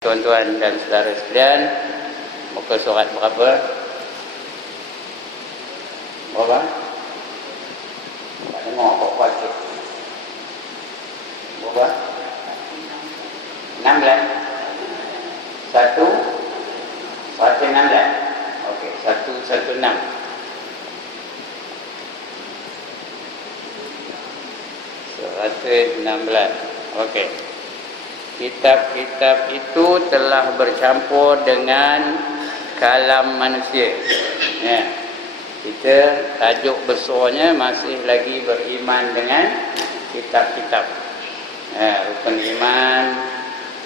Tuan-tuan dan saudara sekalian, muka surat berapa? Berapa? Tak dengar kok baca. Berapa? 16. 116. Okey, 116. Surat 16. Okey. Kitab-kitab itu telah bercampur dengan kalam manusia. Ya. Kita tajuk besarnya masih lagi beriman dengan kitab-kitab. Ya, rukun iman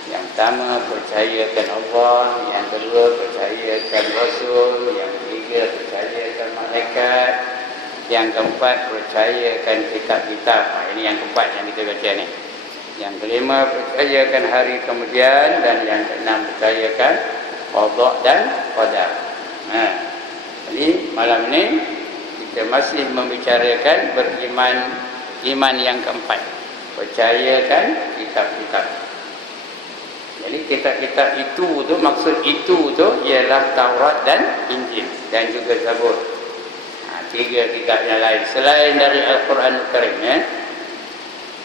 yang pertama percayakan Allah, yang kedua percayakan Rasul, yang ketiga percayakan malaikat, yang keempat percayakan kitab-kitab. Ini yang keempat yang kita baca ni. Yang kelima percayakan hari kemudian, dan yang keenam percayakan qada dan qadar. Jadi malam ini kita masih membicarakan beriman iman yang keempat, percayakan kitab-kitab. Jadi kitab-kitab itu tu, maksud itu tu ialah Taurat dan Injil dan juga Zabur. Tiga kitab yang lain selain dari Al-Quranul Karim, ya,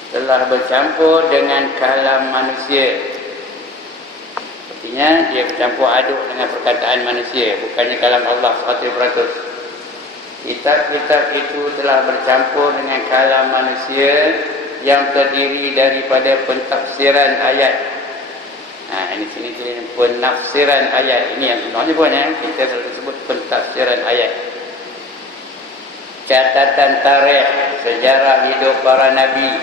telah bercampur dengan kalam manusia. Artinya dia bercampur aduk dengan perkataan manusia, bukannya kalam Allah 100%. Kitab-kitab itu telah bercampur dengan kalam manusia yang terdiri daripada pentafsiran ayat. Ini sini tulis penafsiran ayat. Ini yang sebenarnya pun, ya, kita selalu sebut pentafsiran ayat. Catatan tarikh sejarah hidup para nabi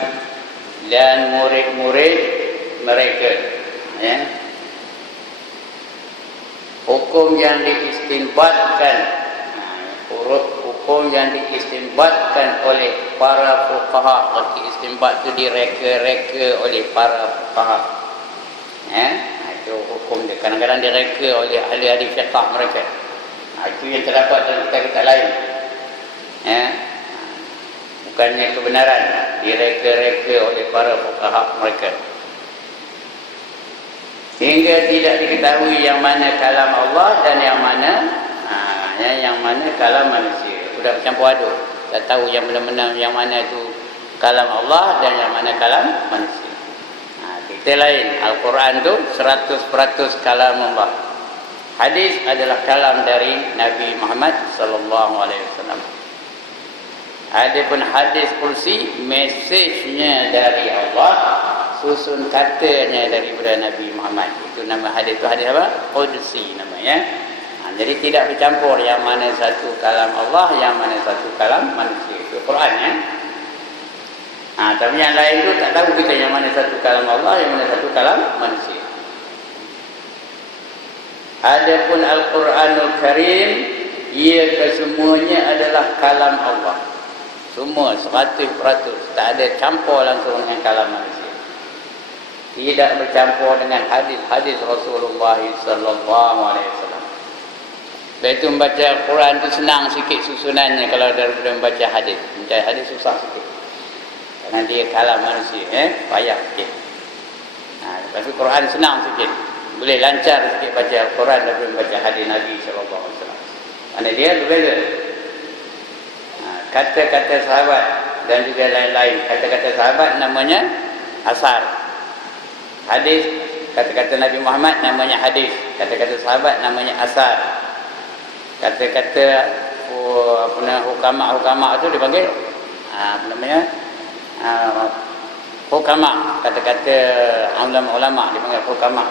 dan murid-murid mereka, ya. Hukum yang diistinbatkan, hukum yang diistinbatkan oleh para fuqaha. Istinbat itu direka-reka oleh para fuqaha, ya. Itu hukum dia. Kadang-kadang direka oleh ahli-ahli fiqh mereka. Itu yang terdapat dalam kitab-kitab lain, ya. Bukannya kebenaran, direka-reka oleh para fuqaha mereka, sehingga tidak diketahui yang mana kalam Allah dan yang mana kalam manusia. Sudah bercampur aduk, tak tahu yang benar-benar yang mana itu kalam Allah dan yang mana kalam manusia. Kita lain, Al-Quran tu 100% kalam Allah. Hadis adalah kalam dari Nabi Muhammad sallallahu alaihi wasallam. Adapun hadis kursi, mesejnya dari Allah, susun katanya daripada Nabi Muhammad. Itu nama hadis tu, hadis apa? Qudsi namanya. Jadi tidak bercampur yang mana satu kalam Allah, yang mana satu kalam manusia. Itu Quran, ya. Tapi yang lain tu tak tahu kita yang mana satu kalam Allah, yang mana satu kalam manusia. Adapun Al-Quranul Karim, ia kesemuanya adalah kalam Allah. Semua 100%, tak ada campur langsung dengan kalam manusia. Tidak bercampur dengan hadis-hadis Rasulullah sallallahu alaihi wasallam. Begitu membaca Al-Quran tu senang sikit susunannya kalau daripada membaca hadis. Membaca hadis susah sikit, kerana dia kalam manusia, payah sikit. Lepas tu Quran senang sikit, boleh lancar sikit baca Al-Quran daripada membaca hadis Nabi sallallahu alaihi wasallam. Kerana dia berbeza. Kata-kata sahabat dan juga lain-lain. Kata-kata sahabat namanya asar. Hadis, kata-kata Nabi Muhammad namanya hadis. Kata-kata sahabat namanya asar. Kata-kata hukama itu dipanggil hukama. Kata-kata ulama dipanggil hukama.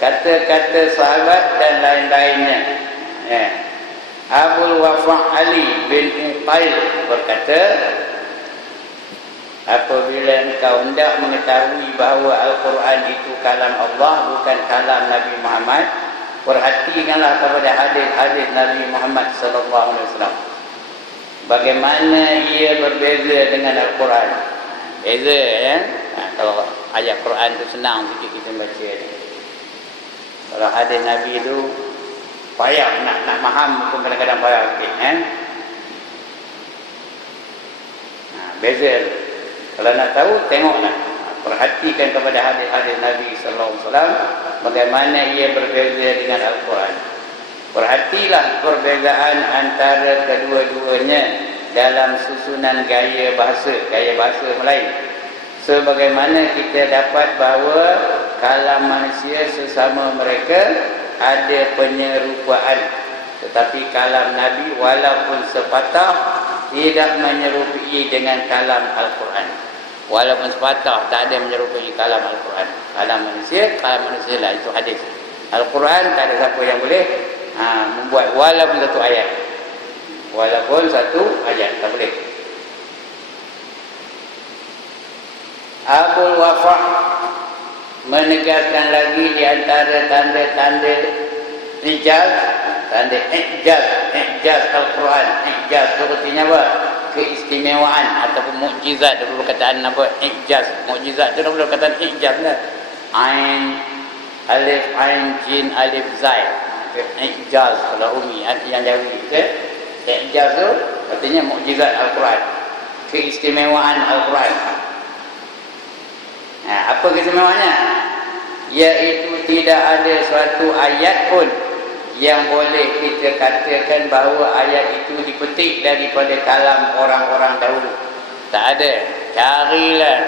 Kata-kata sahabat dan lain-lainnya, ya. Abul Wafa' Ali bin Uqail berkata, apabila engkau hendak mengetahui bahawa Al-Quran itu kalam Allah, bukan kalam Nabi Muhammad, perhatikanlah kepada hadis-hadis Nabi Muhammad sallallahu alaihi wasallam. Bagaimana ia berbeza dengan Al-Quran. Beza, ya. Kalau ayat Quran itu senang sikit kita baca ni. Kalau hadis Nabi itu payah nak faham pun kadang-kadang payah sikit, beza. Kalau nak tahu, tengoklah. Perhatikan kepada hadis-hadis Nabi sallallahu alaihi wasallam bagaimana ia berbeza dengan Al-Quran. Perhatilah perbezaan antara kedua-duanya dalam susunan gaya bahasa Melayu. Sebagaimana kita dapat bahawa kalam manusia sesama mereka ada penyerupaan, tetapi kalam Nabi walaupun sepatah tidak menyerupai dengan kalam Al-Quran. Walaupun sepatah tak ada menyerupai kalam Al-Quran. Kalam manusia lah, itu hadis. Al-Quran tak ada siapa yang boleh membuat walaupun satu ayat. Walaupun satu ayat tak boleh. Abul Wafa menegaskan lagi di antara tanda-tanda ijaz, tanda ijaz Al-Quran. Ijaz itu artinya apa? Keistimewaan ataupun mukjizat. Dulu perkataan apa? Ijaz. Mukjizat itu dulu perkataan ijaz lah. Ain alif ain jin alif zai. Ijaz kalau umi yang Jawi ke. Ijaz itu artinya mukjizat Al-Quran. Keistimewaan Al-Quran. Apa keistimewaannya? Iaitu tidak ada suatu ayat pun yang boleh kita katakan bahawa ayat itu dipetik daripada kalam orang-orang dahulu. Tak ada. Carilah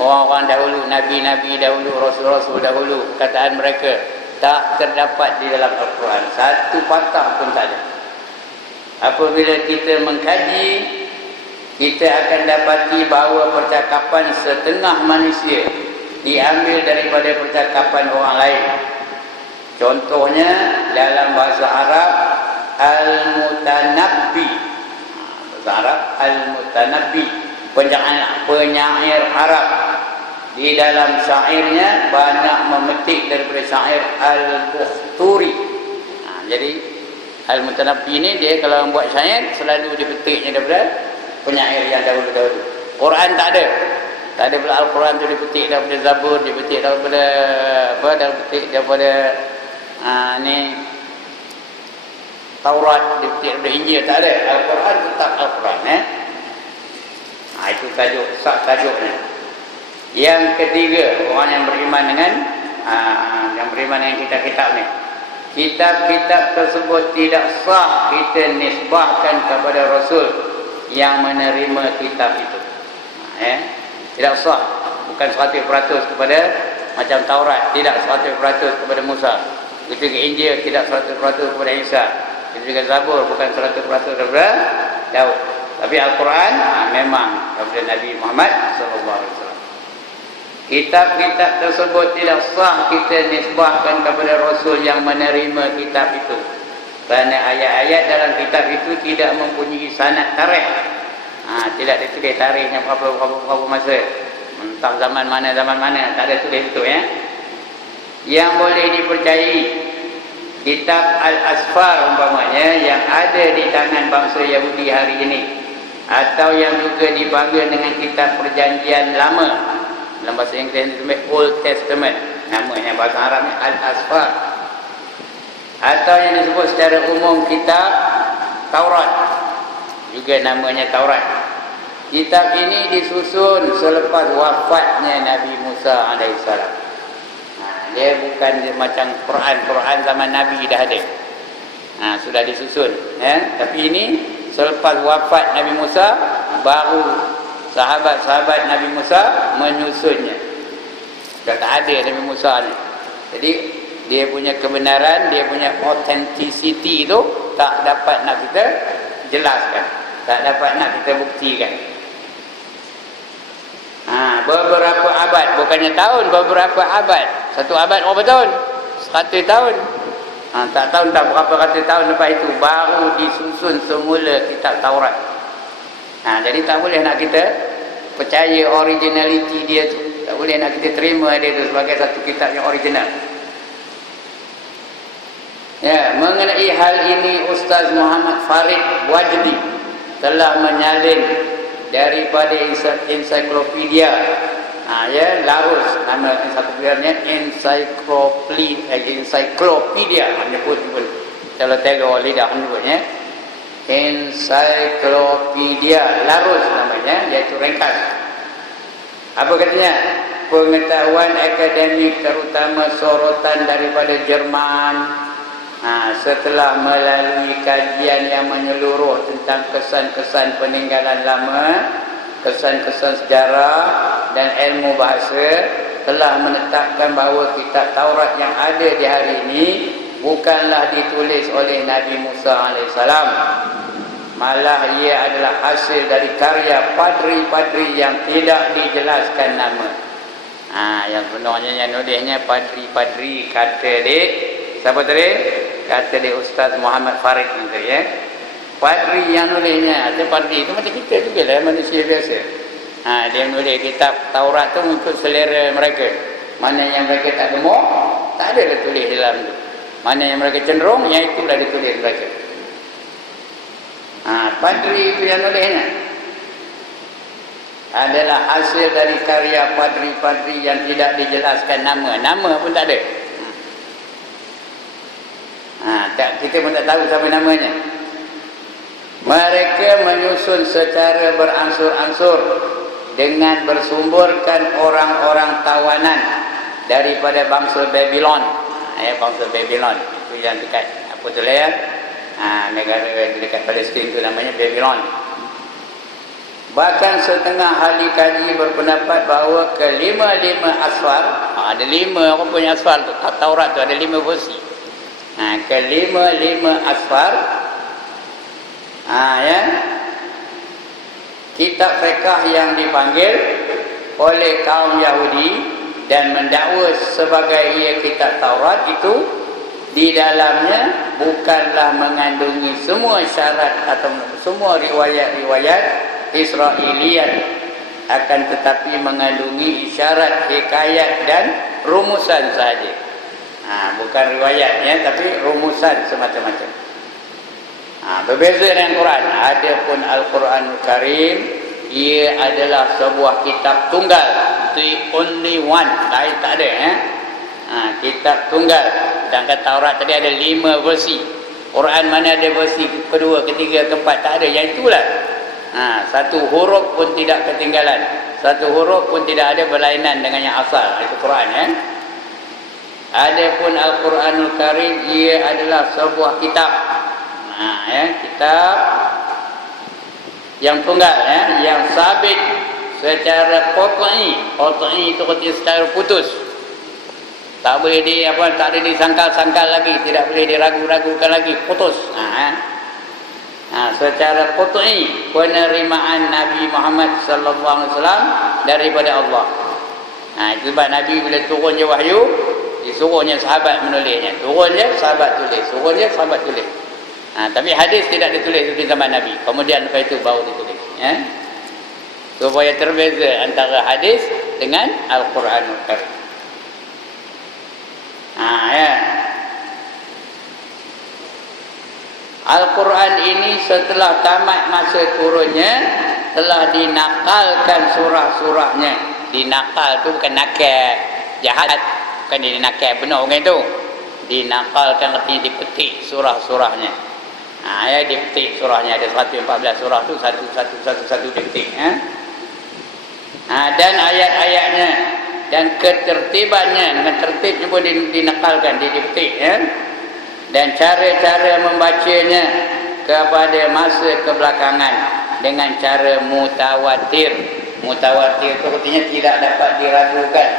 orang-orang dahulu, nabi-nabi dahulu, rasul-rasul dahulu, perkataan mereka tak terdapat di dalam Al-Quran. Satu patah pun tak ada. Apabila kita mengkaji, kita akan dapati bahawa percakapan setengah manusia diambil daripada percakapan orang lain. Contohnya dalam bahasa Arab Al-Mutanabbi. Bahasa Arab Al-Mutanabbi, penyair Arab. Di dalam syairnya banyak memetik daripada syair Al-Bukhturi. Jadi Al-Mutanabbi ni dia kalau membuat syair selalu dipetiknya daripada penyair yang dahulu-dahulu. Quran tak ada. Tak ada pula Al-Quran tu dipetik daripada Zabur, dipetik daripada daripada Taurat, dipetik daripada Injil, tak ada. Al-Quran tetap Al-Quran. Itu tajuknya. Yang ketiga, orang yang beriman dengan kitab-kitab ni. Kitab-kitab tersebut tidak sah kita nisbahkan kepada Rasul yang menerima kitab itu. Tidak sah. Bukan 100% kepada macam Taurat, tidak 100% kepada Musa. Itu ke Injil tidak 100% kepada Isa. Itu juga Zabur bukan 100% kepada Daud. Tapi Al-Quran memang kepada Nabi Muhammad SAW. Kitab-kitab tersebut tidak sah kita nisbahkan kepada Rasul yang menerima kitab itu. Kerana ayat-ayat dalam kitab itu tidak mempunyai sanad tarikh. Tidak ditulis tarikhnya berapa masa. Entah zaman mana, tak ada tulis betul ya. Yang boleh dipercayai, kitab Al-Asfar umpamanya yang ada di tangan bangsa Yahudi hari ini, atau yang juga dipanggil dengan kitab perjanjian lama, dalam bahasa Inggeris disebut Old Testament, namanya bahasa Arabnya Al-Asfar, atau yang disebut secara umum kitab Taurat, juga namanya Taurat. Kitab ini disusun selepas wafatnya Nabi Musa alaihissalam. Dia bukan macam Quran zaman Nabi dah ada. Sudah disusun. Tapi ini selepas wafat Nabi Musa, baru sahabat-sahabat Nabi Musa menyusunnya. Dah tak ada Nabi Musa ni. Jadi dia punya kebenaran, dia punya authenticity itu tak dapat nak kita jelaskan, tak dapat nak kita buktikan. Beberapa abad, bukannya tahun, beberapa abad. Satu abad berapa tahun? 100 tahun. Tak tahu tak berapa ratus tahun lepas itu baru disusun semula kitab Taurat. Jadi tak boleh nak kita percaya originality dia tu. Tak boleh nak kita terima dia tu sebagai satu kitab yang original. Mengenai hal ini Ustaz Muhammad Farid Wajdi telah menyalin daripada ensiklopedia. Larus nama ensiklopedianya ensiklopedia menyebut pun kalau tengok lidah menyebutnya ensiklopedia Larousse namanya, iaitu ringkas. Apa katanya? Pengetahuan akademik terutama sorotan daripada Jerman setelah melalui kajian yang menyeluruh tentang kesan-kesan peninggalan lama, kesan-kesan sejarah dan ilmu bahasa, telah menetapkan bahawa kitab Taurat yang ada di hari ini bukanlah ditulis oleh Nabi Musa AS, malah ia adalah hasil dari karya padri-padri yang tidak dijelaskan nama. Yang sebenarnya yang nulisnya padri-padri, kata dia siapa tadi? Kata dia Ustaz Muhammad Farid itu, ya. Padri yang nulisnya, ada padri itu macam kita juga lah, manusia biasa. Dia nulis kitab Taurat tu untuk selera mereka. Mana yang mereka tak demok, tak ada lah tulis dalam tu. Mana yang mereka cenderung, yang itulah ditulis mereka. Padri itu yang nulisnya adalah hasil dari karya padri-padri yang tidak dijelaskan nama. Nama pun tak ada. Kita pun tak tahu siapa namanya. Mereka menyusun secara beransur-ansur dengan bersumberkan orang-orang tawanan daripada bangsa Babylon. Bangsa Babylon itu yang dekat apa tu lah, ya? Negara dekat Palestin itu namanya Babylon. Bahkan setengah ahli kaji berpendapat bahawa kelima-lima asfar, ada 5 apa punya asfar tu, Taurat tu ada 5 versi. Kelima-lima asfar, ya, kitab fiqh yang dipanggil oleh kaum Yahudi dan mendakwa sebagai ia kitab Taurat itu di dalamnya bukanlah mengandungi semua syarat atau semua riwayat-riwayat Israiliyat, akan tetapi mengandungi isyarat, hikayat dan rumusan sahaja. Bukan riwayatnya tapi rumusan semacam-macam. Berbeza dengan Quran. Adapun Al-Quranul Karim, ia adalah sebuah kitab tunggal, the only one, lain tak ada, kitab tunggal. Sedangkan Taurat tadi ada 5 versi. Quran mana ada versi kedua, ketiga, keempat, tak ada. Yang itulah, satu huruf pun tidak ketinggalan, satu huruf pun tidak ada berlainan dengan yang asal, itu Quran, ya. Adapun Al-Quranul Karim, ia adalah sebuah kitab, kitab yang tunggal, ya, yang sabit secara qat'i itu artinya secara putus. Tak boleh tak ada disangkal-sangkal lagi, tidak boleh diragu-ragukan lagi, putus. Secara qat'i penerimaan Nabi Muhammad sallallahu alaihi wasallam daripada Allah. Itu sebab Nabi bila turun je wahyu, disuruhnya sahabat menulisnya, turun je sahabat tulis, turun je sahabat tulis. Tapi hadis tidak ditulis di zaman Nabi, kemudian lepas itu baru ditulis, ya. Supaya terbeza antara hadis dengan Al-Quranul Karim. Ya. Al-Quran ini setelah tamat masa turunnya telah dinakalkan surah-surahnya. Dinakal tu bukan nakal jahat, bukan dinakal benar bukan itu. Dinakalkan artinya dipetik surah-surahnya. Ya, dipetik surahnya, ada 114 surah tu, satu dipetik, ya. Dan ayat-ayatnya dan ketertibannya, dengan tertibnya pun dinakalkan, dipetik, ya. Dan cara-cara membacanya kepada masa kebelakangan dengan cara mutawatir. Mutawatir itu artinya tidak dapat diragukan.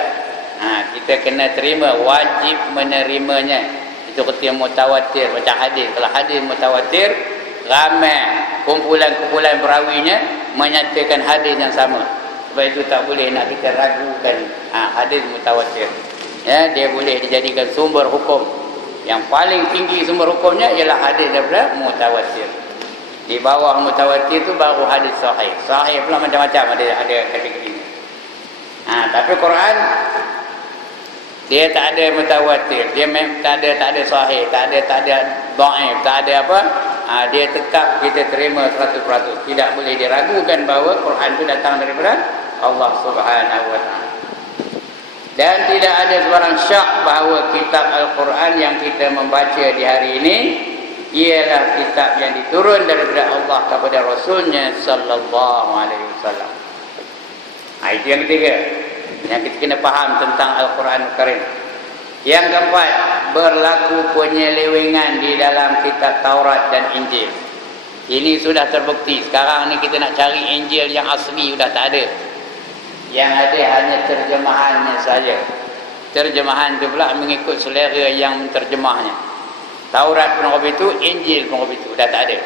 Kita kena terima, wajib menerimanya. Itu artinya mutawatir, macam hadis. Kalau hadis mutawatir, ramai kumpulan-kumpulan perawinya menyatakan hadis yang sama. Sebab itu tak boleh nak kita ragukan hadis mutawatir. Ya, dia boleh dijadikan sumber hukum. Yang paling tinggi sumber hukumnya ialah hadis daripada mutawatir. Di bawah mutawatir tu baru hadis sahih. Sahih pula macam-macam, ada kategori. Tapi Quran dia tak ada mutawatir, dia tak ada sahih, tak ada dhaif, tak ada apa. Dia tetap kita terima 100%. Tidak boleh diragukan bahawa Quran itu datang daripada Allah Subhanahu wa taala. Dan tidak ada sebarang syak bahawa kitab Al-Quran yang kita membaca di hari ini ialah kitab yang diturun daripada Allah kepada Rasulnya sallallahu alaihi wasallam. Itu yang ketiga, yang kita kena faham tentang Al-Quran Al-Karim. Yang keempat, berlaku penyelewengan di dalam kitab Taurat dan Injil. Ini sudah terbukti. Sekarang ni kita nak cari Injil yang asli sudah tak ada. Yang ada hanya terjemahannya saja. Terjemahan tu pula mengikut selera yang menterjemahnya. Taurat pun begitu, Injil pun begitu, dah tak ada.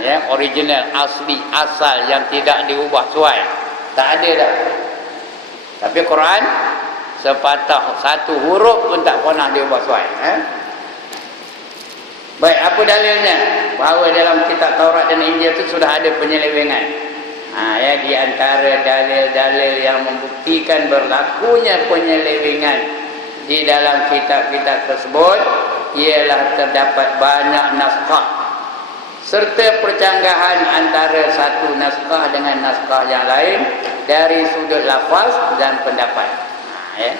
Ya, original, asli, asal yang tidak diubah suai, tak ada dah. Tapi Quran sepatah satu huruf pun tak pernah diubah suai. Baik, apa dalilnya? Bahawa dalam kitab Taurat dan Injil itu sudah ada penyelewengan. Ya, di antara dalil-dalil yang membuktikan berlakunya penyelewengan di dalam kitab-kitab tersebut ialah terdapat banyak naskah serta percanggahan antara satu naskah dengan naskah yang lain dari sudut lafaz dan pendapat. Ya.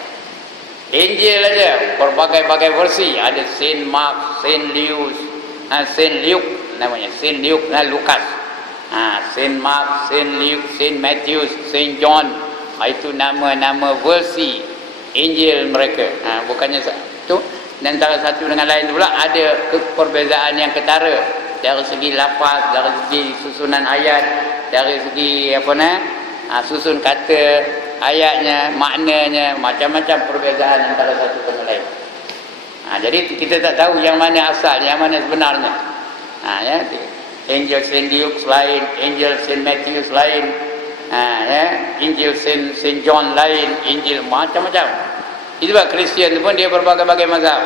Injil aja berbagai-bagai versi, ada Saint Mark, Saint Luke namanya, Saint Luke dan Lukas. Saint Mark, Saint Luke, Saint Matthew, Saint John. Itu nama-nama versi Injil mereka. Bukannya itu, dan antara satu dengan lain pula ada perbezaan yang ketara dari segi lafaz, dari segi susunan ayat, dari segi susun kata ayatnya, maknanya, macam-macam perbezaan antara satu dengan lain. Jadi kita tak tahu yang mana asal, yang mana sebenarnya. Ya, Angel Saint Luke lain, Angel Saint Matthew lain, Injil Saint John lain, Injil macam-macam. Itu sebab Kristian pun dia berbagai-bagai mazhab.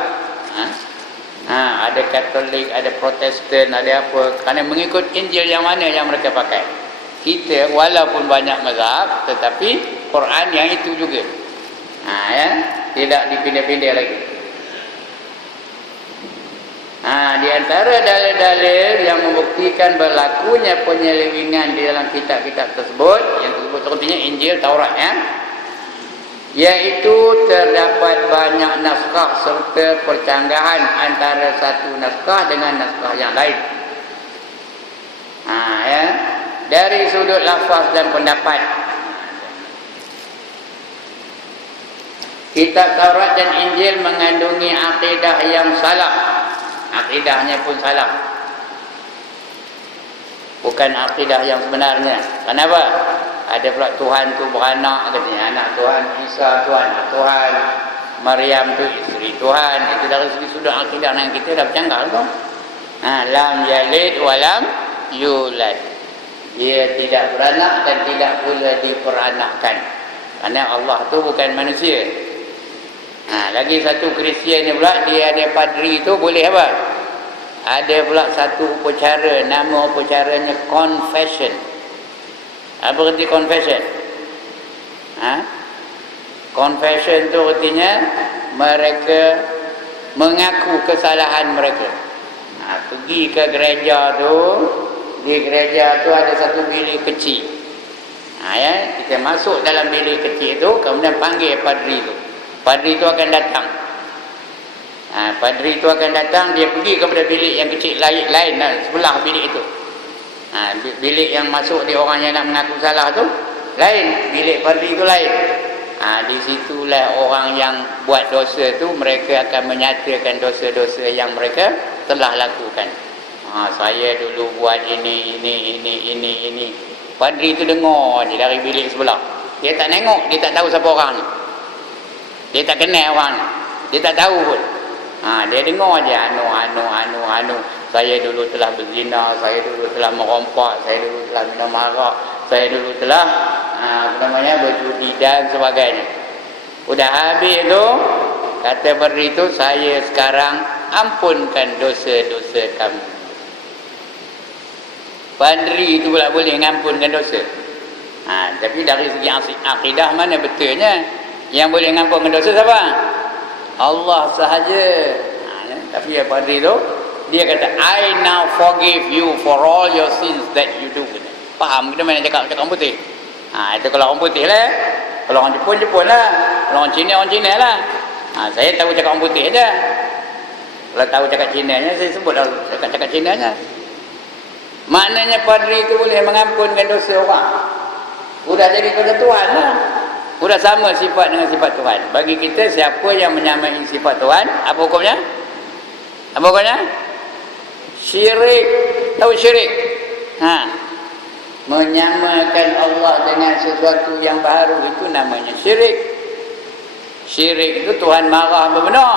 Ada Katolik, ada Protestan, ada apa, kerana mengikut Injil yang mana yang mereka pakai. Kita walaupun banyak mazhab, tetapi Quran yang itu juga. Tidak dipindah-pindah lagi. Di antara dalil-dalil yang membuktikan berlakunya penyelewengan di dalam kitab-kitab tersebut, yang tersebut contohnya Injil, Taurat, iaitu terdapat banyak naskah serta percanggahan antara satu naskah dengan naskah yang lain. Dari sudut lafaz dan pendapat. Kitab Taurat dan Injil mengandungi akidah yang salah. Akidahnya pun salah, bukan akidah yang sebenarnya. Kenapa? Ada pula Tuhan tu beranak, katanya anak Tuhan, Isa Tuhan, Tuhan, Maryam tu isteri Tuhan. Itu dari segi sudut akidah yang kita dah bercanggah tu. Lam yalid walam yulad. Dia tidak beranak dan tidak pula diperanakkan. Kerana Allah tu bukan manusia. Lagi satu Kristian ni pula, dia ada padri tu boleh apa? Ada pula satu upacara, nama upacaranya confession. Apa arti confession? Confession tu artinya mereka mengaku kesalahan mereka. Pergi ke gereja tu, di gereja tu ada satu bilik kecil. Kita masuk dalam bilik kecil tu, kemudian panggil padri tu. Padri itu akan datang. Padri itu akan datang, dia pergi kepada bilik yang kecil lain sebelah bilik itu. Bilik yang masuk dia orang yang nak mengaku salah tu lain, bilik padri itu lain. Di situlah orang yang buat dosa tu mereka akan menyatakan dosa-dosa yang mereka telah lakukan. Saya dulu buat ini. Padri itu dengar je dari bilik sebelah. Dia tak nengok, dia tak tahu siapa orang ni. Dia tak kenal orang ni. Dia tak tahu pun. Dia dengar je anu. Saya dulu telah berzina, saya dulu telah merompak, saya dulu telah minum arak, saya dulu telah berjudi dan sebagainya. Udah habis tu, kata padri tu, saya sekarang ampunkan dosa-dosa kamu. Padri itu pula boleh mengampunkan dosa. Tapi dari segi akidah mana betulnya? Yang boleh mengampunkan dosa siapa? Allah sahaja. Tapi ya padri tu, dia kata, I now forgive you for all your sins that you do. Faham kita mana cakap orang putih? Itu kalau orang putih lah. Kalau orang Jepun lah. Kalau orang Cina lah. Saya tahu cakap orang putih aja. Kalau tahu cakap Cinanya, saya sebut dah cakap Cinanya. Maknanya padri itu boleh mengampunkan dosa orang. Sudah jadi pada Tuhan lah. Sudah sama sifat dengan sifat Tuhan. Bagi kita, siapa yang menyamai sifat Tuhan, apa hukumnya? Apa hukumnya? Syirik. Tahu syirik? Menyamakan Allah dengan sesuatu yang baru, itu namanya syirik. Syirik itu Tuhan marah benar.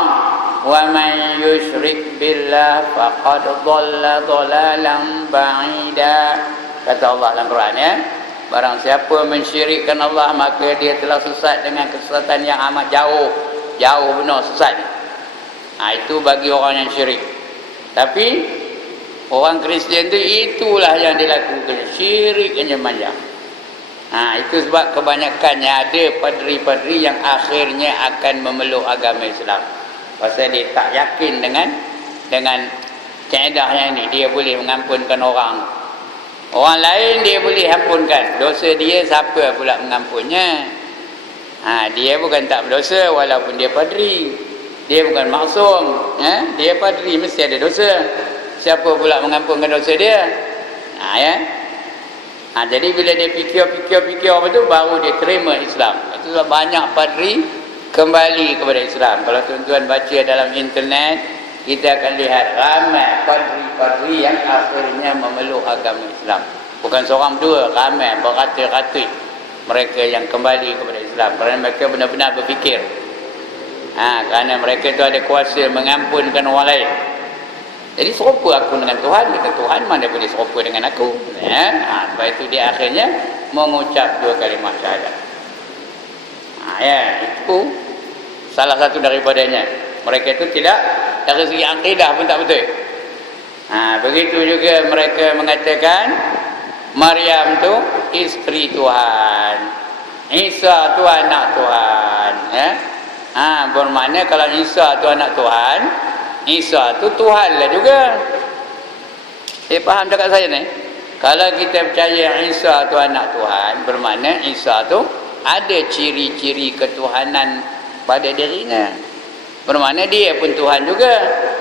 Wa man yusyrik billah faqad dhalla dhalalan ba'ida. Kata Allah dalam Quran, ya. Barang siapa mensyirikkan Allah, maka dia telah sesat dengan kesesatan yang amat jauh. Jauh benar sesat. Itu bagi orang yang syirik. Tapi orang Kristian itulah yang dilakukan, syirik hanya macam. Itu sebab kebanyakannya ada padri-padri yang akhirnya akan memeluk agama Islam. Pasal dia tak yakin dengan kaedahnya ini, dia boleh mengampunkan orang. Orang lain dia boleh ampunkan. Dosa dia siapa pula mengampunnya? Dia bukan tak berdosa walaupun dia padri. Dia bukan maksum. Dia padri, mesti ada dosa. Siapa pula mengampunkan dosa dia? Jadi bila dia fikir apa tu, baru dia terima Islam. Itu sebab banyak padri kembali kepada Islam. Kalau tuan-tuan baca dalam internet, kita akan lihat ramai padri-padri yang akhirnya memeluk agama Islam. Bukan seorang dua, ramai, beratus-ratus mereka yang kembali kepada Islam. Kerana mereka benar-benar berfikir. Kerana mereka itu ada kuasa mengampunkan orang lain. Jadi serupa aku dengan Tuhan. Kata Tuhan, mana boleh serupa dengan aku? Sebab itu dia akhirnya mengucap 2 kalimah syahadat. Itu salah satu daripadanya. Mereka itu tidak, dari segi akidah pun tak betul. Begitu juga mereka mengatakan Maryam tu isteri Tuhan, Isa tu anak Tuhan. Bermakna kalau Isa tu anak Tuhan, Isa tu Tuhan lah juga. Faham dekat saya ni? Kalau kita percaya Isa tu anak Tuhan, bermakna Isa tu ada ciri-ciri ketuhanan pada dirinya. Bermakna dia pun Tuhan juga.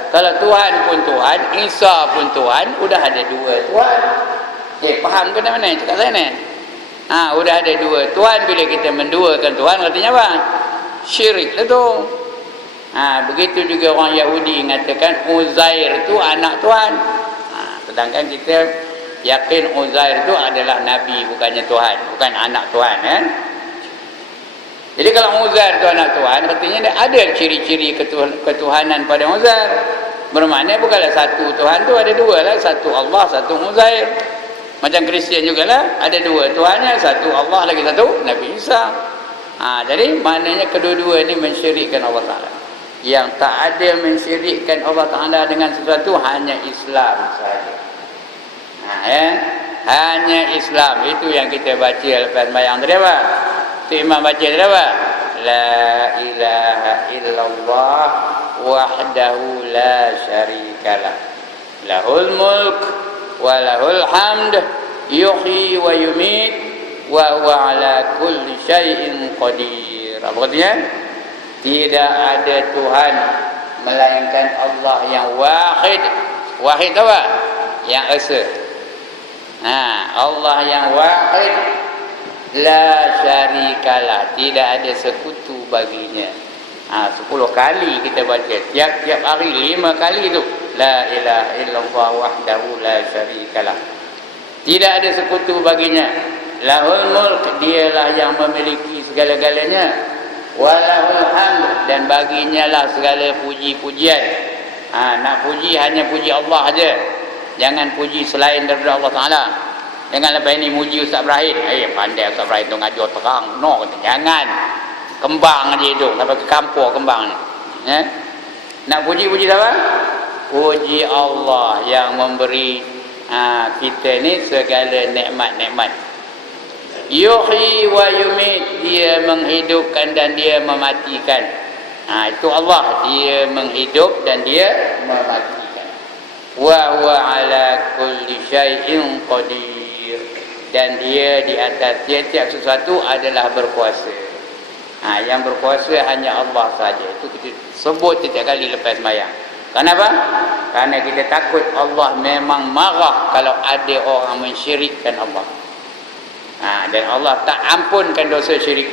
Kalau Tuhan pun Tuhan, Isa pun Tuhan, sudah ada 2 Tuhan. Faham ke mana cakap saya ni? Sudah ada 2 Tuhan. Bila kita menduakan Tuhan, artinya apa? Syirik lah tu. Begitu juga orang Yahudi mengatakan Uzair tu anak Tuhan. Sedangkan kita yakin Uzair tu adalah Nabi, bukannya Tuhan, bukan anak Tuhan. Jadi kalau Uzair tu anak Tuhan, artinya dia ada ciri-ciri ketuhanan pada Uzair. Bermakna bukanlah satu Tuhan tu, ada 2 lah. Satu Allah, satu Uzair. Macam Kristian jugalah, ada 2 Tuhannya, satu Allah, lagi satu Nabi Isa. Jadi maknanya kedua-dua ni mensyirikkan Allah Ta'ala. Yang tak ada mensyirikkan Allah Ta'ala dengan sesuatu hanya Islam sahaja. Hanya Islam. Itu yang kita baca lepas sembahyang tadi apa? Itu imam baca tadi apa? La ilaha illallah wahdahu la syarikalah, lahul mulk wa lahul hamd, yuhyi wa yumit, wa huwa ala kulli syai'in qadir. Apa artinya? Tidak ada Tuhan melainkan Allah yang wahid. Wahid apa? Yang esa. Allah yang wahid, la syarikalah, tidak ada sekutu baginya. 10 kali kita baca, tiap-tiap hari 5 kali tu, la ilaha illallah wahdahu la syarikalah, tidak ada sekutu baginya. Lahul mulk, dialah yang memiliki segala-galanya. Walahul hamd, dan baginya lah segala puji-pujian. Nak puji hanya puji Allah aja, jangan puji selain daripada Allah Ta'ala. Jangan lepas ini muji Ustaz Ibrahim, pandai Ustaz Ibrahim tu ngajar terang. No, jangan. Kembang aja itu, sampai ke kampung kembang ni. Nak puji-puji siapa? Puji Allah yang memberi kita ni segala nikmat-nikmat. Yuhyi wa yumit, dia menghidupkan dan dia mematikan. Itu Allah, dia menghidup dan dia mematikan. Wa huwa ala kulli syai'in qadir, dan dia di atas tiap-tiap sesuatu adalah berkuasa. Yang berkuasa hanya Allah saja. Itu kita sebut setiap kali lepas sembahyang. Kenapa? Karena kita takut Allah memang marah kalau ada orang mensyirikkan Allah. Dan Allah tak ampunkan dosa syirik.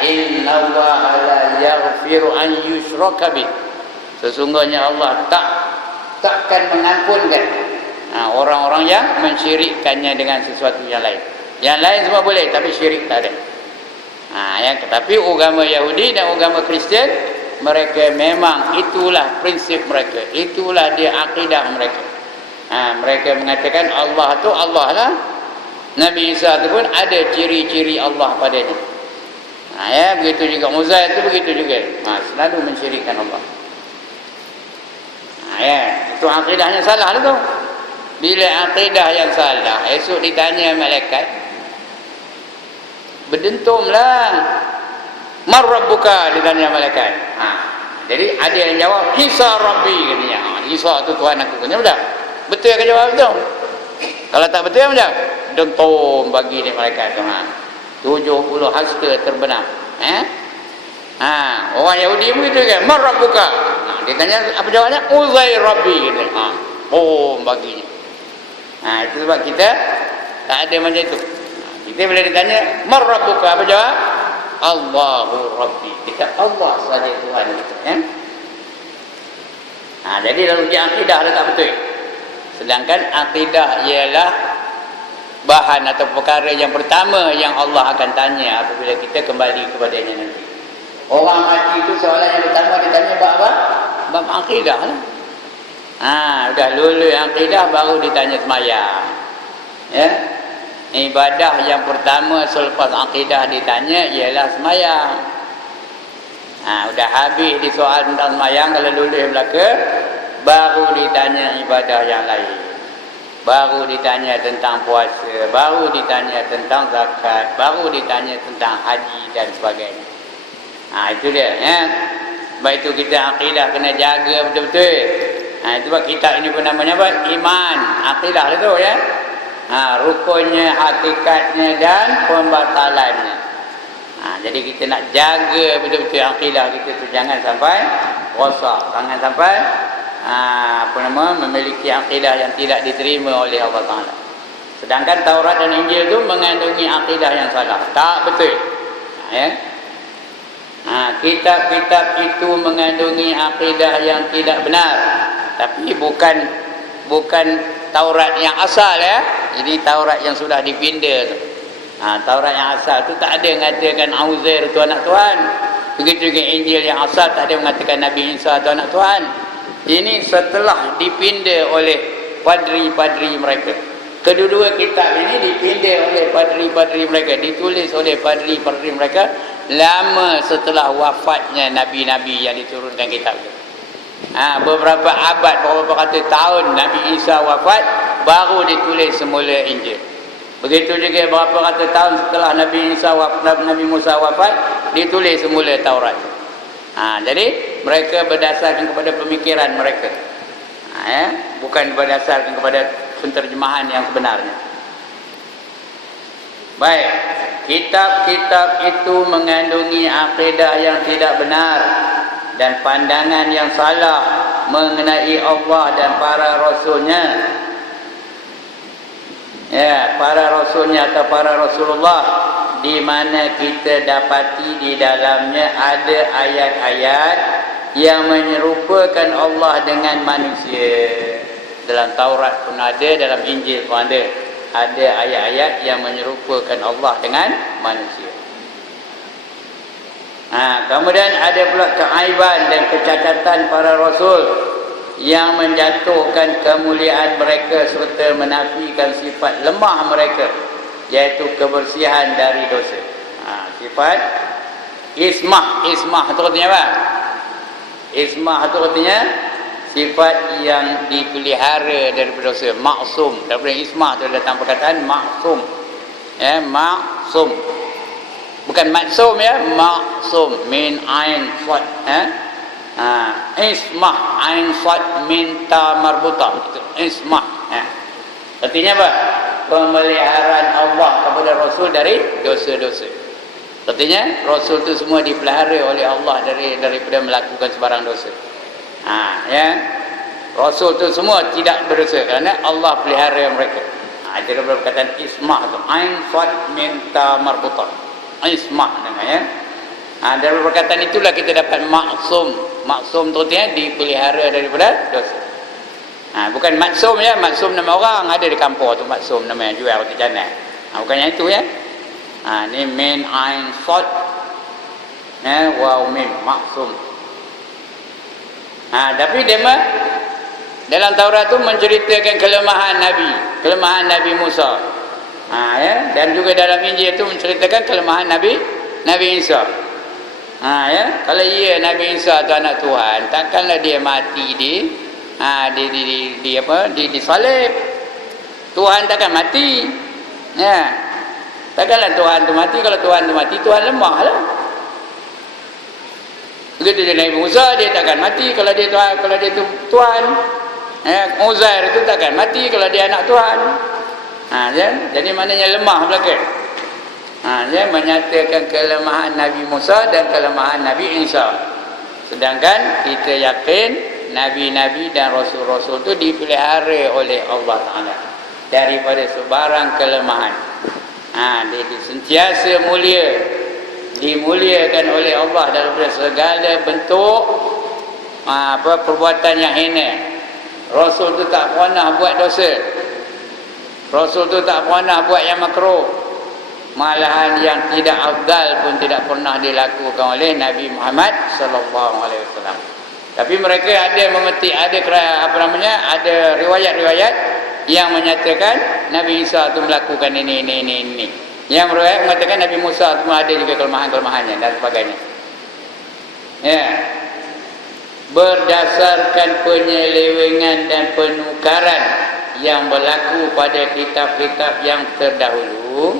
Innallaha la yaghfiru an yushraka bih. Sesungguhnya Allah takkan mengampunkan orang-orang yang mensyirikkannya dengan sesuatu yang lain. Yang lain semua boleh, tapi syirik tak ada. Tetapi agama Yahudi dan agama Kristian, mereka memang itulah prinsip mereka, itulah dia akidah mereka. Mereka mengatakan Allah tu Allah lah. Nabi Isa tu pun ada ciri-ciri Allah padanya. Begitu juga Uzair tu begitu juga. Selalu mensyirikkan Allah. Itu akidahnya salah tu. Bila akidah yang salah, esok ditanya malaikat, berdentumlah. Man rabbuka, ditanya malaikat. Jadi ada yang jawab Isa Rabbi katanya. Isa tu Tuhan aku. Katanya betul. Betul ke jawab tu? Kalau tak betul macam dentum bagi dia malaikat tu. 70 hasta terbenam. Orang Yahudi begitu kan. Man rabbuka. Dia tanya apa jawabnya? Uzair Rabbi katanya. Baginya. Itu sebab kita tak ada macam itu. Kita bila ditanya man rabbuka, apa jawab? Allahu Rabbi. Kita Allah saja Tuhan kita. Jadi lalu dia akidah dia tak betul. Sedangkan akidah ialah bahan atau perkara yang pertama yang Allah akan tanya apabila kita kembali kepadanya nanti. Orang mati itu soalan yang pertama ditanya bab apa? Bab akidah lah. Dah lulu akidah baru ditanya semayang. Ibadah yang pertama selepas akidah ditanya ialah semayang. Udah habis di soal tentang semayang, kalau lulus belaka, baru ditanya ibadah yang lain. Baru ditanya tentang puasa, baru ditanya tentang zakat, baru ditanya tentang haji dan sebagainya. Itu dia. Sebab itu kita akidah kena jaga betul-betul. Itu sebab kitab ini pun namanya apa? Iman. Akidah itu ya. Rukunnya, hakikatnya dan pembatalannya. Jadi kita nak jaga betul-betul akidah kita tu, jangan sampai rosak, jangan sampai memiliki akidah yang tidak diterima oleh Allah Taala. Sedangkan Taurat dan Injil tu mengandungi akidah yang salah, tak betul. Kitab-kitab itu mengandungi akidah yang tidak benar, tapi bukan Taurat yang asal ya. Jadi Taurat yang sudah dipinda tu. Taurat yang asal tu tak ada mengatakan Uzair tu anak Tuhan. Begitu juga Injil yang asal tak ada mengatakan Nabi Isa tu anak Tuhan. Ini setelah dipinda oleh padri-padri mereka. Kedua-dua kitab ini dipinda oleh padri-padri mereka, ditulis oleh padri-padri mereka lama setelah wafatnya nabi-nabi yang diturunkan kitab itu. Beberapa abad, beberapa ratus tahun Nabi Isa wafat, baru ditulis semula Injil. Begitu juga berapa ratus tahun setelah Nabi Musa wafat, ditulis semula Taurat. Jadi mereka berdasarkan kepada pemikiran mereka, bukan berdasarkan kepada penterjemahan yang sebenarnya. Baik, kitab-kitab itu mengandungi akidah yang tidak benar dan pandangan yang salah mengenai Allah dan para rasulnya. Para rasulnya atau para Rasulullah, di mana kita dapati di dalamnya ada ayat-ayat yang menyerupakan Allah dengan manusia. Dalam Taurat pun ada, dalam Injil pun ada. Ada ayat-ayat yang menyerupakan Allah dengan manusia. Kemudian ada pula keaiban dan kecacatan para rasul yang menjatuhkan kemuliaan mereka serta menafikan sifat lemah mereka, iaitu kebersihan dari dosa. Sifat ismah. Ismah itu artinya apa? Ismah itu artinya sifat yang dipelihara daripada dosa, maksum. Daripada ismah itu datang perkataan maksum. Maksum. Bukan maksum ya, maksum min ain sad. Ismah ain sad min ta marbutah. Itu ismah. Artinya apa? Pemeliharaan Allah kepada Rasul dari dosa-dosa. Artinya Rasul itu semua dipelihara oleh Allah daripada melakukan sebarang dosa. Ya. Rasul tu semua tidak berdosa kerana Allah pelihara mereka. Itu daripada perkataan ismah tu. Ain sad min ta marbutah. Ismah namanya. Dari perkataan itulah kita dapat maksum. Maksum tu artinya dipelihara daripada dosa. Bukan maksum ya, maksum nama orang ada di kampung tu maksum namanya jual roti canai. Bukan yang itu ya. Ni min ain sad waw mim maksum. Tapi dia dalam Taurat tu menceritakan kelemahan Nabi Musa. Ya, dan juga dalam Injil tu menceritakan kelemahan Nabi Isa. Ya, kalau Nabi Isa tu anak Tuhan, takkanlah dia mati disalib. Tuhan takkan mati. Ya. Takkanlah Tuhan tu mati. Kalau Tuhan tu mati, Tuhan lemahlah. Begitu je Nabi Musa, dia takkan mati kalau dia Tuhan. Uzair itu takkan mati kalau dia anak Tuhan. Jadi maknanya lemah belakang. Dia menyatakan kelemahan Nabi Musa dan kelemahan Nabi Isa. Sedangkan kita yakin Nabi-Nabi dan Rasul-Rasul itu dipelihara oleh Allah Ta'ala daripada sebarang kelemahan. Dia sentiasa mulia, dimuliakan oleh Allah daripada segala bentuk perbuatan yang hina. Rasul tu tak pernah buat dosa. Rasul tu tak pernah buat yang makruh. Malahan yang tidak afdal pun tidak pernah dilakukan oleh Nabi Muhammad sallallahu alaihi wasallam. Tapi mereka ada memetik, ada riwayat-riwayat yang menyatakan Nabi Isa tu melakukan ini. Yang riwayat mengatakan Nabi Musa tu ada juga kelemahan-kelemahannya dan sebagainya. Ya. Berdasarkan penyelewengan dan penukaran yang berlaku pada kitab-kitab yang terdahulu,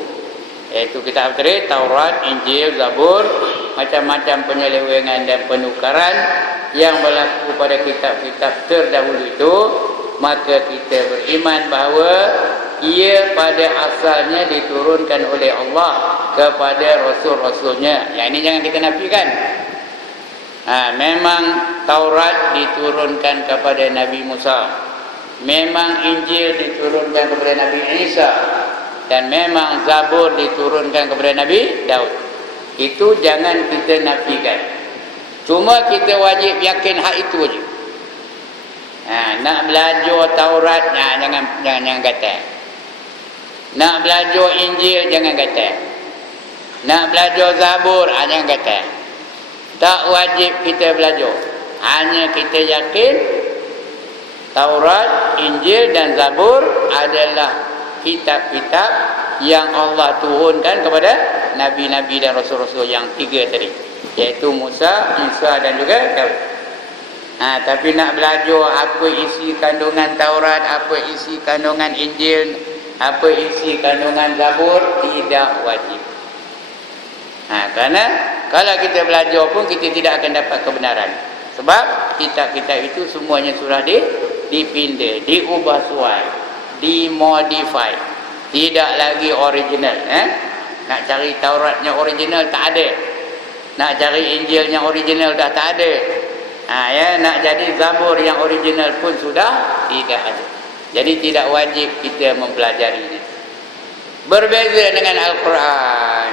iaitu kitab Taurat, Injil, Zabur, macam-macam penyelewengan dan penukaran yang berlaku pada kitab-kitab terdahulu itu, maka kita beriman bahawa ia pada asalnya diturunkan oleh Allah kepada Rasul-Rasulnya. Yang ini jangan kita nafikan. Memang Taurat diturunkan kepada Nabi Musa, memang Injil diturunkan kepada Nabi Isa, dan memang Zabur diturunkan kepada Nabi Daud. Itu jangan kita nafikan. Cuma kita wajib yakin hak itu saja. Nak belajar Taurat, jangan kata. Nak belajar Injil, jangan kata. Nak belajar Zabur, jangan kata. Tak wajib kita belajar. Hanya kita yakin Taurat, Injil dan Zabur adalah kitab-kitab yang Allah turunkan kepada Nabi-Nabi dan Rasul-Rasul yang tiga tadi, iaitu Musa, Isa dan juga Daud. Tapi nak belajar apa isi kandungan Taurat, apa isi kandungan Injil, apa isi kandungan Zabur, tidak wajib. Kerana kalau kita belajar pun kita tidak akan dapat kebenaran. Sebab kitab-kitab itu semuanya sudah dipindah, diubah suai, dimodify. Tidak lagi original. Nak cari Tauratnya original tak ada. Nak cari Injilnya original dah tak ada. Nak jadi Zabur yang original pun sudah tidak ada. Jadi tidak wajib kita mempelajarinya. Berbeza dengan Al-Quran.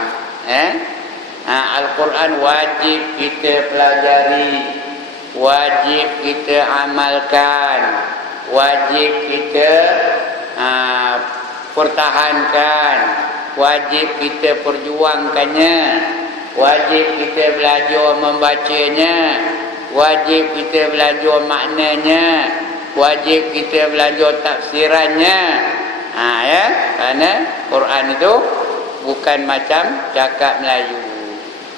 Al-Quran wajib kita pelajari, wajib kita amalkan, wajib kita pertahankan, wajib kita perjuangkannya, wajib kita belajar membacanya, wajib kita belajar maknanya, wajib kita belajar tafsirannya. Kerana Quran itu bukan macam cakap Melayu.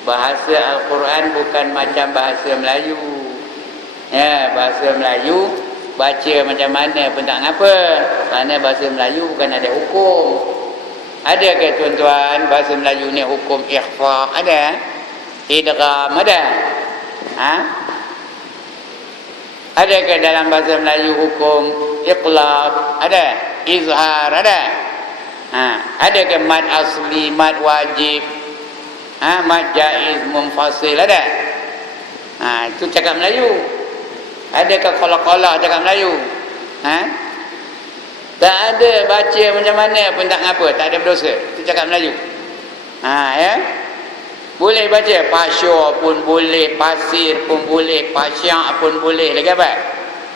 Bahasa Al-Quran bukan macam bahasa Melayu. Bahasa Melayu baca macam mana pun tak ngapa. Kerana bahasa Melayu bukan ada hukum. Ada ke tuan-tuan bahasa Melayu ni hukum ikhfa? Ada? Idgham ada? Ada ke dalam bahasa Melayu hukum iqlab? Ada? Izhar ada? Ada ke mad asli, mad wajib, mad jaiz, munfasil ada? Itu cakap Melayu. Adakah kolak-kolak cakap Melayu? Ha? Tak ada, baca macam mana pun tak ngapa, tak ada berdosa. Itu cakap Melayu. Ha, ya? Boleh baca pasya pun boleh, pasir pun boleh, pasyak pun boleh. Lagi apa?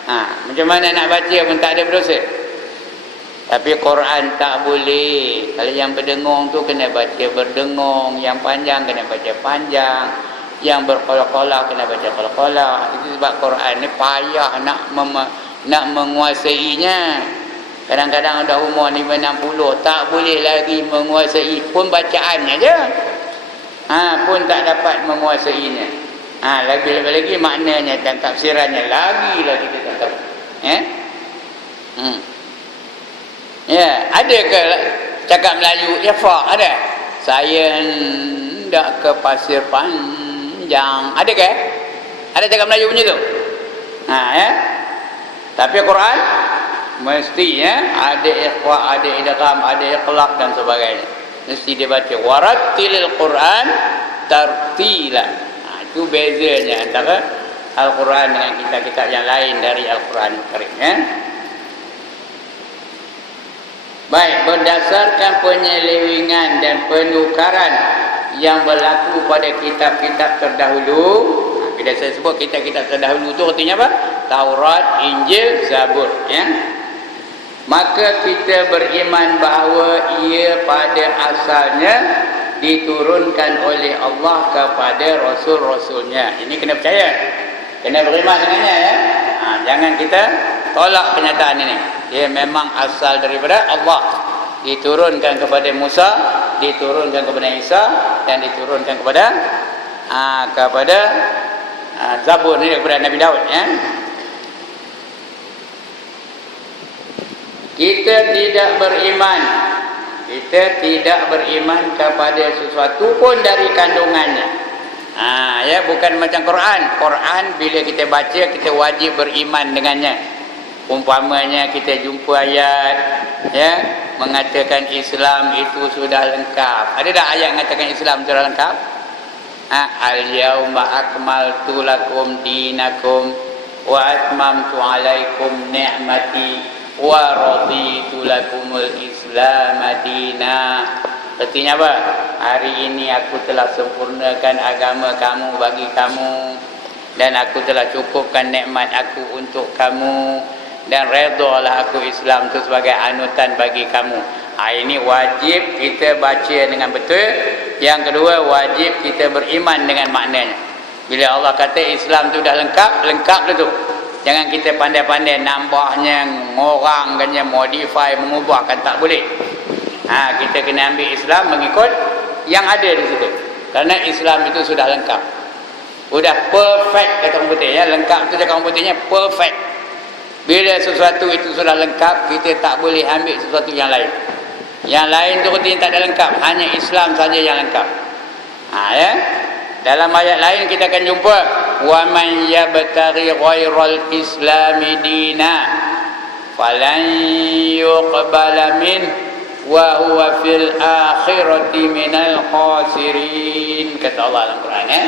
Ha, macam mana nak baca pun tak ada berdosa. Tapi Quran tak boleh. Kalau yang berdengung tu kena baca berdengung, yang panjang kena baca panjang, yang berkolak-kolak kena baca kolak-kolak. Itu sebab Quran ni payah nak menguasainya. Kadang-kadang dah umur 5-60 tak boleh lagi menguasai pun bacaannya je. Ha, pun tak dapat menguasainya. Ha, lagi-lagi maknanya dan tafsirannya lagi kita tak tahu. Ya, ada ke cakap Melayu Ifa ada? Saya hendak ke pasir panjang. Ada ke? Ada cakap Melayu punya tu? Ha, ya. Tapi Quran mesti ya, ada ikhfa, ada idgham, ada iqlaq dan sebagainya. Mesti dibaca warattilil Quran tartila. Ha, itu bezanya antara Al-Quran dengan kitab-kitab yang lain dari Al-Quran Karim ya. Baik, berdasarkan penyelewengan dan penukaran yang berlaku pada kitab-kitab terdahulu. Bila saya sebut kitab-kitab terdahulu tu artinya apa? Taurat, Injil, Zabur ya. Maka kita beriman bahawa ia pada asalnya diturunkan oleh Allah kepada Rasul-Rasulnya. Ini kena percaya, kena beriman dengannya ya. Ha, jangan kita tolak kenyataan ini. Dia memang asal daripada Allah, diturunkan kepada Musa, diturunkan kepada Isa, dan diturunkan kepada Zabur ni kepada Nabi Daud ya. Kita tidak beriman kepada sesuatu pun dari kandungannya. Ya, bukan macam Quran. Quran bila kita baca kita wajib beriman dengannya. Umpamanya kita jumpa ayat ya mengatakan Islam itu sudah lengkap. Ada tak ayat mengatakan Islam sudah lengkap? Al-yauma akmaltu lakum dinakum wa atmamtu alaikum ni'mati wa raditu lakumul Islam madina. Artinya apa? Hari ini aku telah sempurnakan agama kamu bagi kamu, dan aku telah cukupkan nikmat aku untuk kamu, dan redalah aku Islam itu sebagai anutan bagi kamu. Ini wajib kita baca dengan betul. Yang kedua, wajib kita beriman dengan maknanya. Bila Allah kata Islam itu dah lengkap, lengkap tu. Jangan kita pandai-pandai nambahnya, ngorangkannya, modify, mengubahkan, tak boleh. Kita kena ambil Islam mengikut yang ada di situ. Kerana Islam itu sudah lengkap. Sudah perfect kata orang putih ya. Lengkap tu cakap orang putihnya perfect. Bila sesuatu itu sudah lengkap, kita tak boleh ambil sesuatu yang lain. Yang lain tu artinya tak ada lengkap, hanya Islam saja yang lengkap. Ya. Dalam ayat lain kita akan jumpa wa man yabtaghi ghairal islami dina falan yuqbala min wa huwa fil akhirati minal khasirin, kata Allah dalam Quran ya.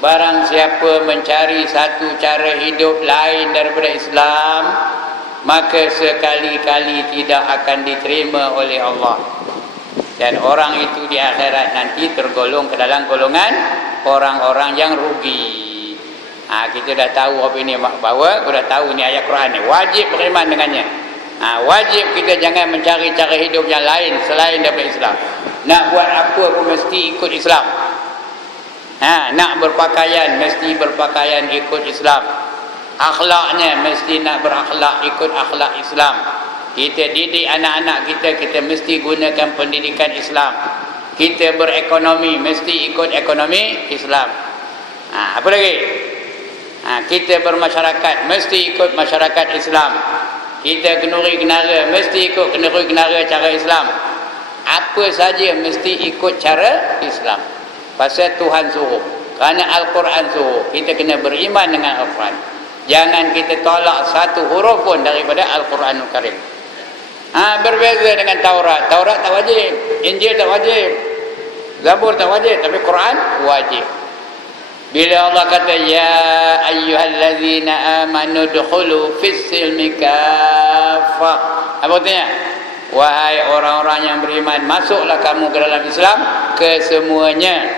Barang siapa mencari satu cara hidup lain daripada Islam, maka sekali-kali tidak akan diterima oleh Allah. Dan orang itu di akhirat nanti tergolong ke dalam golongan orang-orang yang rugi. Kita dah tahu apa ini bahawa kita dah tahu ni ayat Quran ni. Wajib beriman dengannya. Wajib kita jangan mencari cara hidup yang lain selain daripada Islam. Nak buat apa pun mesti ikut Islam. Nak berpakaian mesti berpakaian ikut Islam. Akhlaknya mesti nak berakhlak ikut akhlak Islam. Kita didik anak-anak kita, kita mesti gunakan pendidikan Islam. Kita berekonomi mesti ikut ekonomi Islam. Apa lagi? Kita bermasyarakat mesti ikut masyarakat Islam. Kita kenduri kenara mesti ikut kenduri kenara cara Islam. Apa saja mesti ikut cara Islam. Pasal Tuhan suruh. Kerana Al-Quran suruh. Kita kena beriman dengan Al-Quran. Jangan kita tolak satu huruf pun daripada Al-Quranul Karim. Berbeza dengan Taurat. Taurat tak wajib, Injil tak wajib, Zabur tak wajib, tapi Quran wajib. Bila Allah kata ya ayyuhallazina amanu dukhulu fis silmi kaffah. Apa artinya? Wahai orang-orang yang beriman, masuklah kamu ke dalam Islam kesemuanya.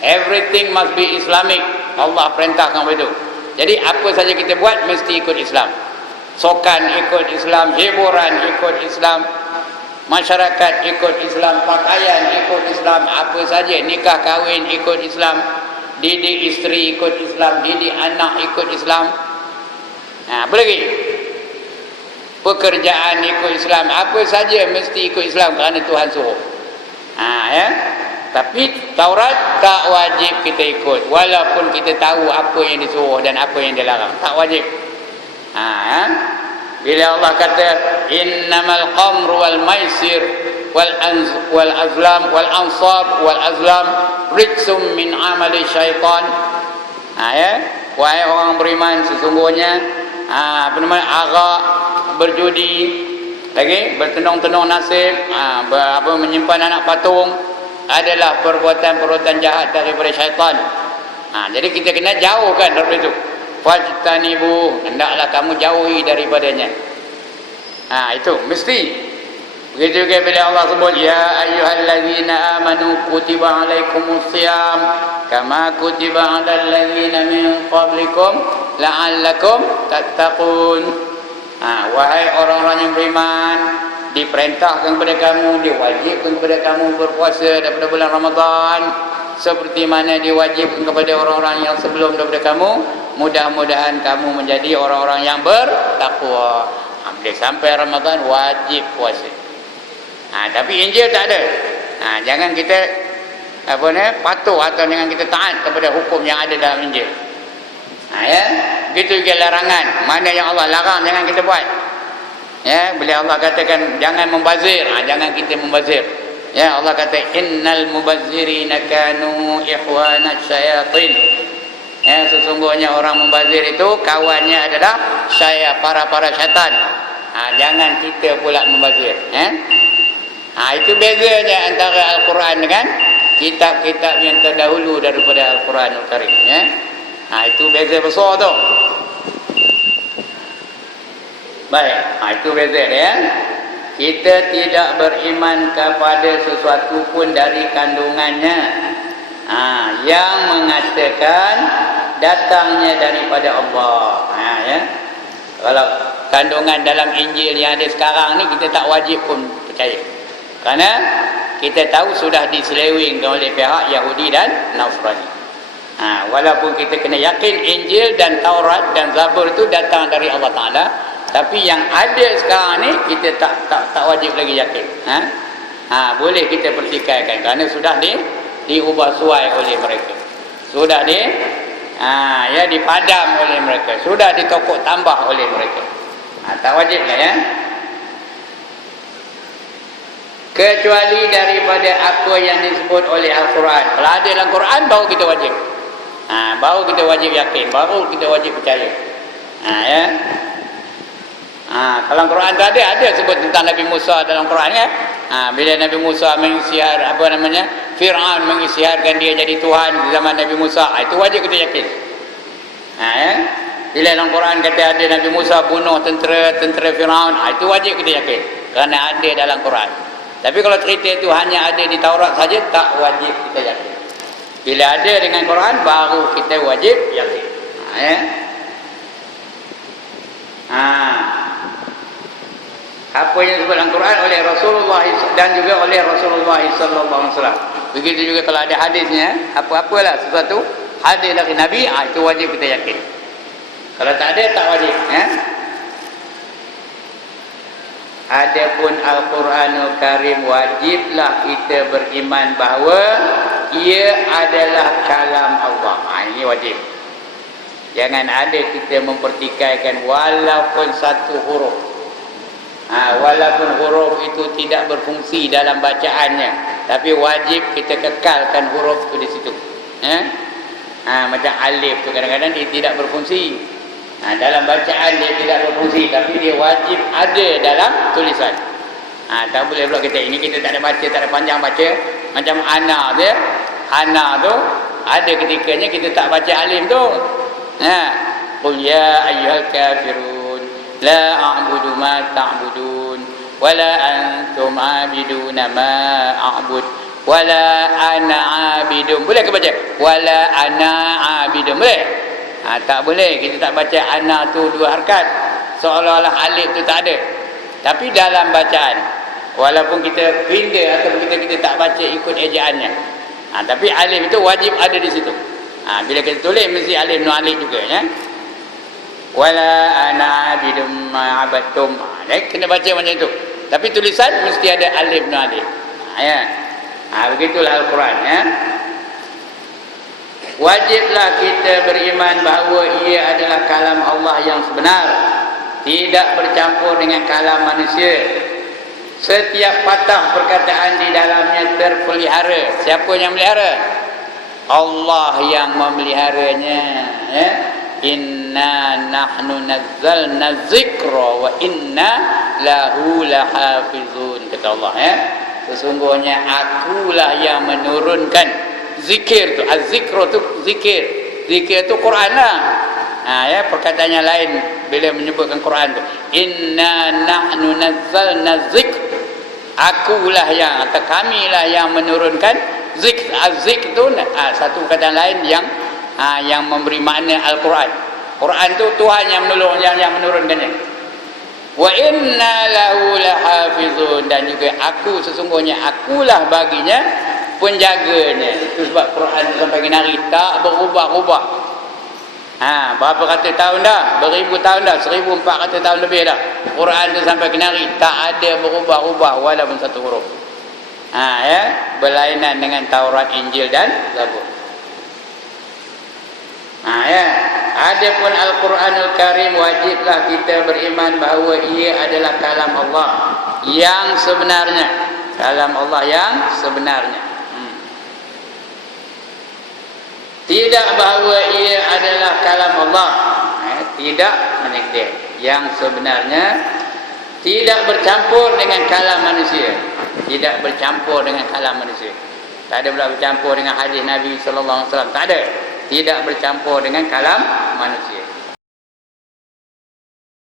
Everything must be Islamic. Allah perintahkan begitu. Jadi apa saja kita buat mesti ikut Islam. Sokan ikut Islam, hiburan ikut Islam, masyarakat ikut Islam, pakaian ikut Islam, apa saja, nikah kahwin ikut Islam, didik isteri ikut Islam, didik anak ikut Islam. Apa lagi? Pekerjaan ikut Islam, apa saja mesti ikut Islam kerana Tuhan suruh. Ya. Tapi Taurat tak wajib kita ikut, walaupun kita tahu apa yang disuruh dan apa yang dilarang, tak wajib. Ya. Bila Allah kata innamal khamru wal maisir wal azlam wal ansab wal azlam rijsum min amali syaitan. Ya. Wahai orang beriman, sesungguhnya arak, berjudi, lagi bertenung-tenung nasib, menyimpan anak patung adalah perbuatan-perbuatan jahat daripada syaitan. Jadi kita kena jauhkan daripada itu. Fajtanibu, hendaklah kamu jauhi daripadanya. Itu mesti. Begitu juga bila Allah sebut ya ayyuhallazina amanu kutiba alaikumusiyam kama kutiba alal ladzina min qablikum la'allakum tattaqun. Wahai orang-orang yang beriman, diperintahkan kepada kamu, diwajibkan kepada kamu berpuasa daripada bulan Ramadan seperti mana diwajibkan kepada orang-orang yang sebelum daripada kamu. Mudah-mudahan kamu menjadi orang-orang yang bertakwa. Bila sampai Ramadan wajib puasa. Tapi Injil tak ada. Jangan kita patuh atau dengan kita taat kepada hukum yang ada dalam Injil. Ya, begitu juga larangan. Mana yang Allah larang jangan kita buat. Ya, bila Allah katakan jangan membazir, jangan kita membazir. Ya, Allah kata innal mubazzirina kanu ikhwanasy syayatin. Ya, sesungguhnya orang membazir itu kawannya adalah para syaitan. Jangan kita pula membazir. Itu bezanya antara Al-Quran dengan kitab-kitab yang terdahulu daripada Al-Quranul Karim. Itu beza besar tu. Baik, itu beza dia. Kita tidak beriman kepada sesuatu pun dari kandungannya yang mengatakan datangnya daripada Allah. Ya. Kalau kandungan dalam Injil yang ada sekarang ni kita tak wajib pun percaya. Kerana kita tahu sudah diselewengkan oleh pihak Yahudi dan Nasrani. Walaupun kita kena yakin Injil dan Taurat dan Zabur itu datang dari Allah Ta'ala, tapi yang ada sekarang ni kita tak wajib lagi yakin. Boleh kita pertikaikan kerana sudah diubah suai oleh mereka. Sudah dipadam oleh mereka. Sudah dikokok tambah oleh mereka. Tak wajib lah ya. Kecuali daripada apa yang disebut oleh Al-Quran. Kalau ada dalam Quran baru kita wajib. Baru kita wajib yakin, baru kita wajib percaya. Ya. Kalau Quran tu ada sebut tentang Nabi Musa dalam Quran ya. Bila Nabi Musa mengisytihar Fir'aun mengisytiharkan dia jadi Tuhan di zaman Nabi Musa, itu wajib kita yakin. Ya. Bila dalam Quran kata ada Nabi Musa bunuh tentera Fir'aun, itu wajib kita yakin kerana ada dalam Quran. Tapi kalau cerita itu hanya ada di Taurat saja, tak wajib kita yakin. Bila ada dengan Quran, baru kita wajib yakin. Apa yang disebut dalam Quran oleh Rasulullah dan juga oleh Rasulullah sallallahu alaihi wasallam. Begitu juga kalau ada hadisnya, apa-apalah sesuatu hadis dari Nabi, itu wajib kita yakin. Kalau tak ada, tak wajib. Adapun Al-Quranul Karim, wajiblah kita beriman bahawa ia adalah kalam Allah. Ini wajib. Jangan ada kita mempertikaikan walaupun satu huruf. Walaupun huruf itu tidak berfungsi dalam bacaannya, tapi wajib kita kekalkan huruf itu di situ. Macam alif tu kadang-kadang dia tidak berfungsi. Dalam bacaan dia tidak berfungsi, tapi dia wajib ada dalam tulisan. Tak boleh pula kita ini kita tak ada baca, tak ada panjang baca. Macam ana dia, ana tu Ada ketikanya kita tak baca alif tu. Qul ya ayyuhal kafirun la a'budu ma ta'budun wala antum 'abiduna ma a'bud wala ana 'abidun. Boleh ke baca wala ana 'abidun? Boleh? Tak boleh. Kita tak baca ana tu dua harakat, seolah-olah alif tu tak ada. Tapi dalam bacaan, walaupun kita pindah atau kita tak baca ikut ejaannya, tapi alif itu wajib ada di situ. Bila kita tulis mesti alif nun alif juga, ya. Wala ana abidum ma abadtum. Kena baca macam itu. Tapi tulisan mesti ada alif nun alif. Ya. Begitulah Al-Quran, ya. Wajiblah kita beriman bahawa ia adalah kalam Allah yang sebenar, tidak bercampur dengan kalam manusia. Setiap patah perkataan di dalamnya terpelihara. Siapa yang melihara? Allah yang memeliharanya, ya. Inna nahnu nazzalna dzikra wa inna lahu lahafizun, kata Allah, ya. Sesungguhnya akulah yang menurunkan zikir tu. Az-zikra tu zikir. Zikir tu Quran lah. Ya, perkataannya lain bila menyebutkan Quran tu. Inna nahnu nazzalna dzikr. Akulah yang atau kamilah yang menurunkan zikr. Az-zikr tu satu perkataan lain yang memberi makna Al-Quran. Quran tu Tuhan yang menolong, yang menurunkannya. Wa inna lahu lahafizun, dan juga sesungguhnya akulah baginya penjaganya. Itu sebab Quran sampai hari tak berubah-ubah. Berapa ratus tahun dah, beribu tahun dah, 1400 tahun lebih dah. Quran tu sampai hari tak ada berubah-ubah walaupun satu huruf. Ya, berlainan dengan Taurat, Injil dan Zabur. Ya. Adapun Al-Quranul Karim, wajiblah kita beriman bahawa ia adalah kalam Allah yang sebenarnya. Kalam Allah yang sebenarnya. Tidak bahawa ia adalah kalam Allah. Tidak menegak. Yang sebenarnya tidak bercampur dengan kalam manusia. Tidak bercampur dengan kalam manusia. Tak ada pula bercampur dengan hadis Nabi sallallahu alaihi wasallam. Tak ada. Tidak bercampur dengan kalam manusia.